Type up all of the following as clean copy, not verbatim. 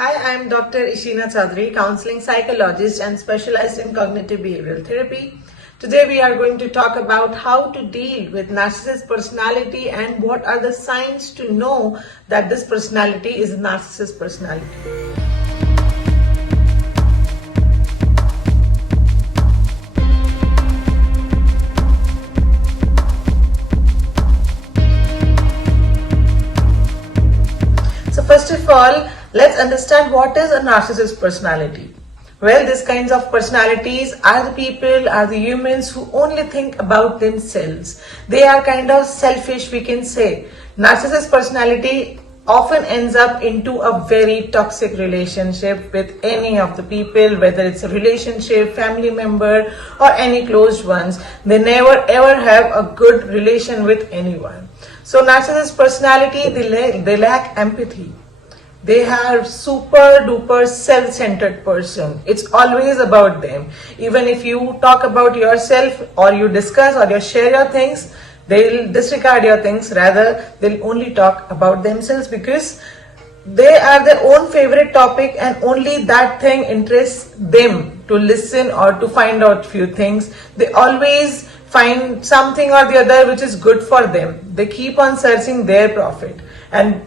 Hi, I'm Dr. Ishina Chaudhary, counseling psychologist and specialized in cognitive behavioral therapy. Today we are going to talk about how to deal with narcissist personality and what are the signs to know that this personality is a narcissist personality. So first of all, let's understand what is a narcissist personality. Well, these kinds of personalities are the people, are the humans who only think about themselves. They are kind of selfish, we can say. Narcissist personality often ends up into a very toxic relationship with any of the people, whether it's a relationship, family member, or any closed ones. They never ever have a good relation with anyone. So narcissist personality, they lack empathy. They are super duper self-centered person. It's always about them. Even if you talk about yourself or you discuss or you share your things, they'll disregard your things. Rather, they'll only talk about themselves because they are their own favorite topic and only that thing interests them to listen or to find out few things. They always find something or the other which is good for them. They keep on searching their profit. And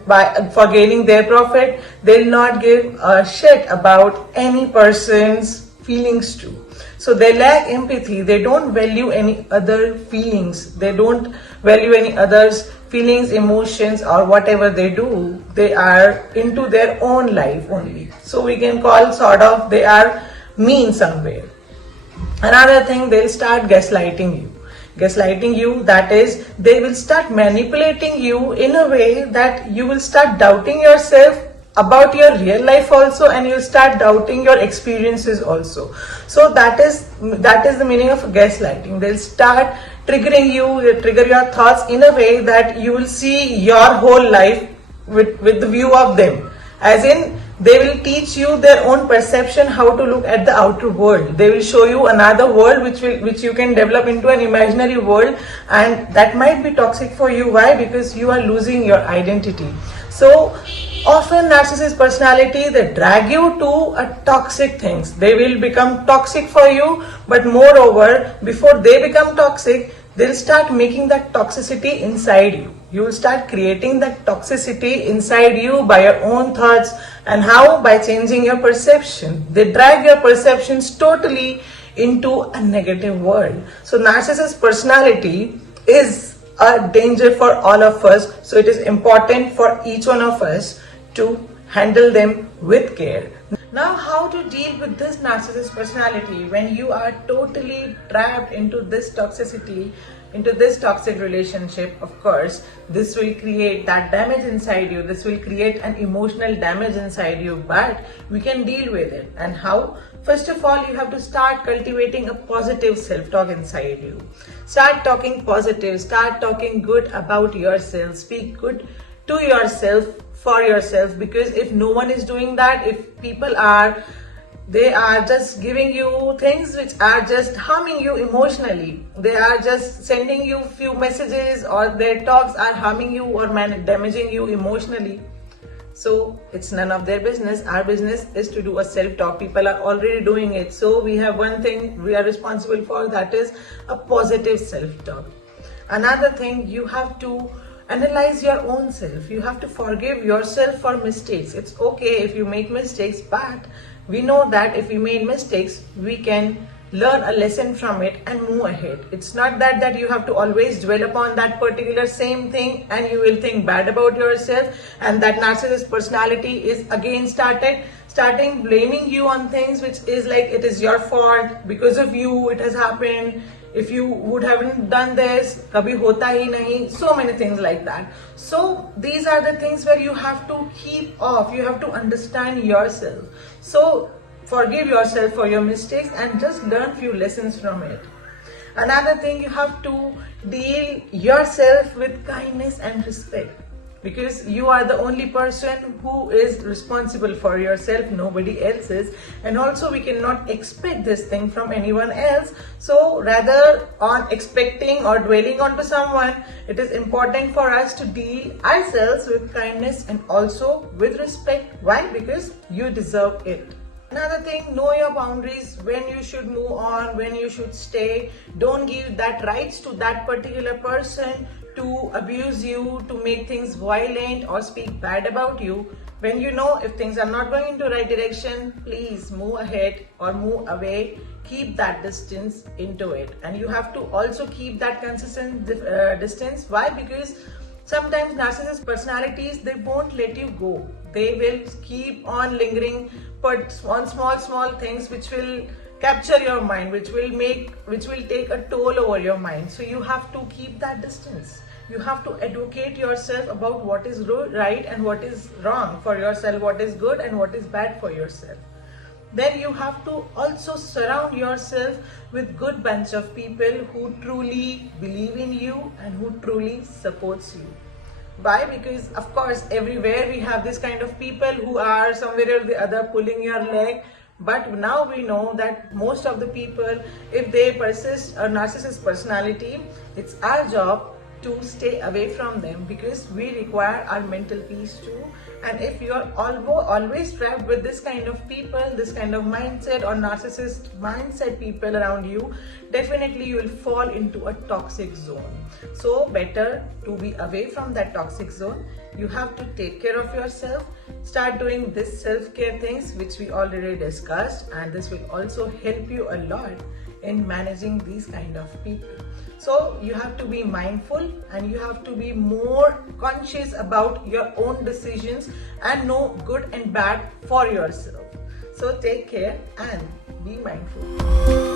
for gaining their profit, they'll not give a shit about any person's feelings too. So they lack empathy. They don't value any other feelings. They don't value any others' feelings, emotions, or whatever they do. They are into their own life only. So we can call sort of they are mean somewhere. Another thing, they'll start gaslighting you. Gaslighting you, that is, they will start manipulating you in a way that you will start doubting yourself about your real life also, and you'll start doubting your experiences also. So that is the meaning of gaslighting. They'll start triggering you, trigger your thoughts in a way that you will see your whole life with the view of them. As in, they will teach you their own perception how to look at the outer world. They will show you another world which you can develop into an imaginary world, and that might be toxic for you. Why? Because you are losing your identity. So often narcissist personality, they drag you to a toxic things. They will become toxic for you, but moreover, before they become toxic, they'll start making that toxicity inside you. You will start creating that toxicity inside you by your own thoughts. And how? By changing your perception. They drag your perceptions totally into a negative world. So narcissist personality is a danger for all of us. So it is important for each one of us to handle them with care. Now, how to deal with this narcissist personality when you are totally trapped into this toxicity, into this toxic relationship? Of course, this will create that damage inside you. This will create an emotional damage inside you, but we can deal with it. And how? First of all, you have to start cultivating a positive self-talk inside you. Start talking positive, start talking good about yourself, speak good to yourself, for yourself, because if no one is doing that, if people are just giving you things which are just harming you emotionally, they are just sending you few messages or their talks are harming you or damaging you emotionally, so it's none of their business. Our business is to do a self-talk. People are already doing it, so we have one thing we are responsible for, that is a positive self-talk. Another thing, you have to analyze your own self. You have to forgive yourself for mistakes. It's okay if you make mistakes, but we know that if we made mistakes, we can learn a lesson from it and move ahead. It's not that you have to always dwell upon that particular same thing and you will think bad about yourself, and that narcissist personality is again starting blaming you on things which is like it is your fault, because of you it has happened. If you would haven't done this, kabhi hota hi nahi, so many things like that. So these are the things where you have to keep off. You have to understand yourself. So forgive yourself for your mistakes and just learn few lessons from it. Another thing, you have to deal yourself with kindness and respect. because you are the only person who is responsible for yourself, nobody else is. And also we cannot expect this thing from anyone else. So rather on expecting or dwelling onto someone, it is important for us to deal ourselves with kindness and also with respect. Why? Because you deserve it. Another thing, know your boundaries, when you should move on, when you should stay. Don't give that rights to that particular person to abuse you, to make things violent or speak bad about you. When you know if things are not going into the right direction, please move ahead or move away. Keep that distance into it. And you have to also keep that consistent distance. Why? Because sometimes narcissist personalities, they won't let you go. They will keep on lingering but on small things which will capture your mind, which will take a toll over your mind. So you have to keep that distance. You have to educate yourself about what is right and what is wrong for yourself, what is good and what is bad for yourself. Then you have to also surround yourself with good bunch of people who truly believe in you and who truly supports you. Why? Because of course everywhere we have this kind of people who are somewhere or the other pulling your leg. But now we know that most of the people, if they persist a narcissist personality, it's our job to stay away from them, because we require our mental peace too. And if you are always trapped with this kind of people, this kind of mindset or narcissist mindset people around you, definitely you will fall into a toxic zone. So better to be away from that toxic zone. You have to take care of yourself. Start doing this self-care things which we already discussed, and this will also help you a lot in managing these kind of people. So you have to be mindful and you have to be more conscious about your own decisions and know good and bad for yourself. So take care and be mindful.